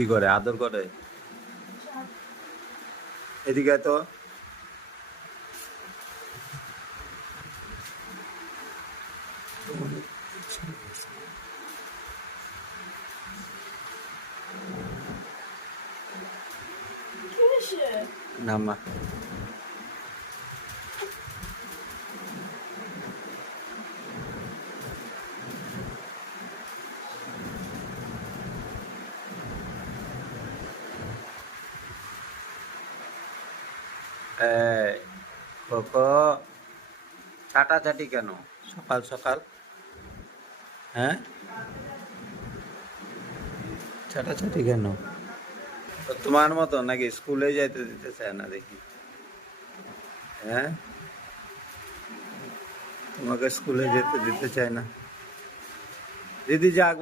কি করে, আদর করে? এদিকে তো নামা। এই কোকো, চাটাচাটি কেন সকাল সকাল? হ্যাঁ, চাটাচাটি কেন? তো তোমার মতো নাকি স্কুলে যাইতে দিতে চায় না দেখি? হ্যাঁ, তোমাকে স্কুলে যেতে দিতে চায় না? দিদি যাক।